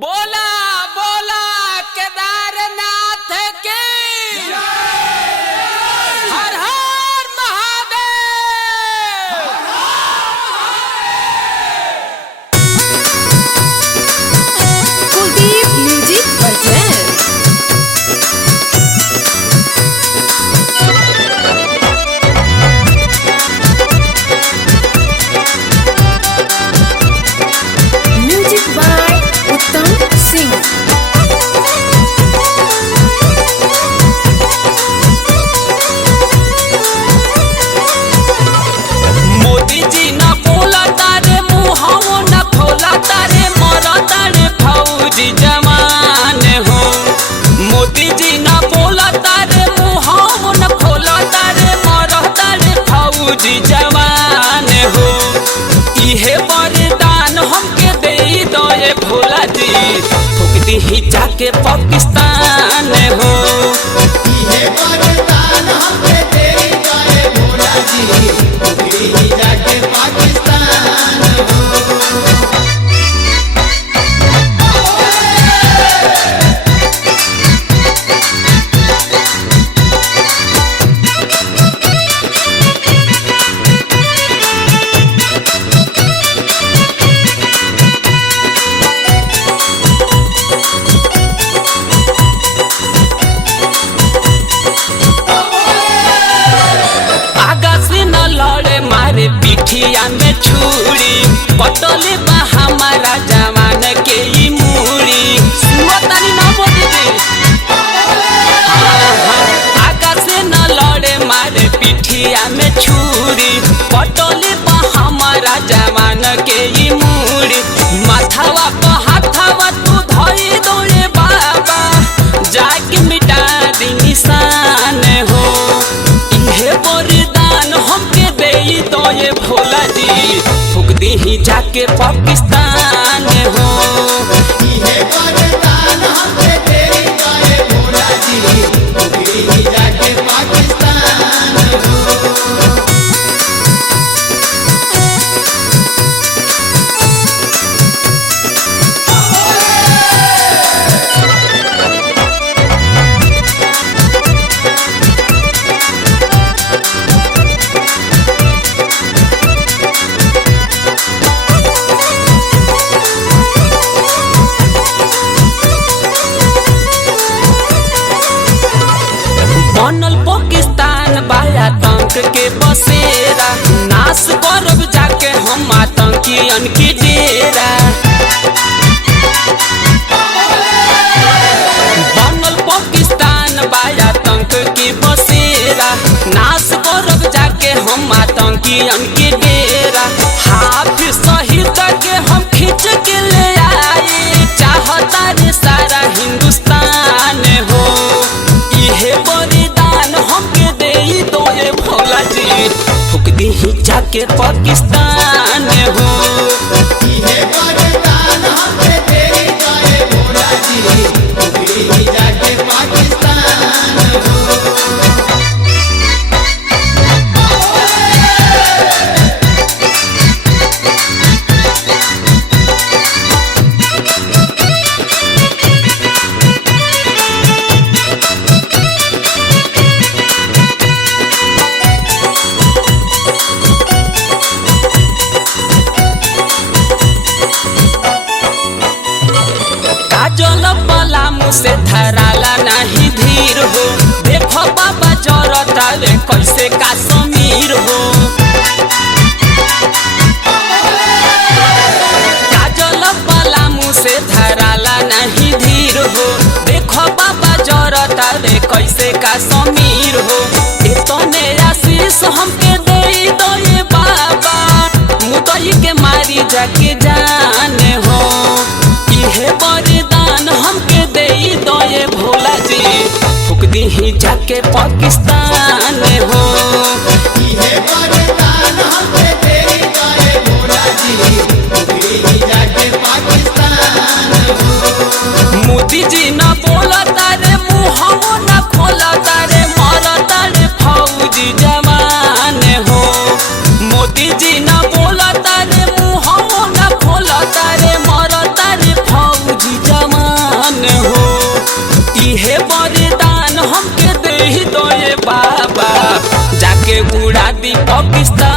बोला बोला केदारनाथ के हर हर Mahadev. Kuldeep music present. Music by Uttam Singh. Modi ji न बोला तारे मुहावो न खोला तारे मरा तारे फौजी जवान हो। मोदी जी न बोला तारे मुहावो न खोला तारे मरा तारे फौजी जवान हो। इहे वरदान हमके दे दो ये भोला जी, ठोक दी ही जाके पाकिस्तान हो। इहे वरदान हमके दे दो ये भोला जी, उगली ही जाके पाकिस्तान हो। आगा से न लड़े मारे पिठिया में छुरी, पटोले बा हमारा जवान के ई मूड़ी। सुनो तानी ना बोली दे। आगा से न लड़े मारे पिठिया में छुरी, पटोले बा हमारा जवान के ई मूड़ी। माथावा पे हाथावा तू धोई दो रे बाबा, जाके मिटा दी निशान हो। इहे वरदान हमके दे दो ये भोला जी, फूक दी ही जाके पाकिस्तान हो। इहे वरदान हमके दे दो ये भोला जी, उगली ही जाके पाकिस्तान हो। बनल पाकिस्तान बाया आतंक के बसेरा, नाश करब जाके हम आतंकियन की डेरा। बनल पाकिस्तान बाया आतंक के बसेरा, नाश करब जाके हम आतंकियन की डेरा। हाफिज शहीद के हम खींच के ले आए, चाहता रे सारा हिंदुस्तान हो। इहे वरदान हमके दे दो ये भोला जी, फूक दी ही जाके पाकिस्तान हो। इहे वरदान हमके दे दो ये भोला जी, उगली ही जाके पाकिस्तान हो। काजल पलामू से धराला नहीं धीर हो, देखो बाबा जरता रे कैसे कश्मीर हो। काजल पलामू से धराला नहीं धीर हो, देखो बाबा जरता रे कैसे कश्मीर हो। इतने आशीष हमके दे दो ये बाबा, मुदई के मारी जाके जान हो। इहे वरदान हमके दे दो ये भोला जी, फूक दी ही जाके पाकिस्तान हो। इहे वरदान हमके दे दो ये भोला जी, उगली ही जाके पाकिस्तान हो। मोदी जी न बोला तारे मुहावो न खोला तारे मरा तारे फौजी जवान हो। मोदी जी न बोला तारे मुहावो न खोला तारे मरा तारे फौजी पाकिस्तान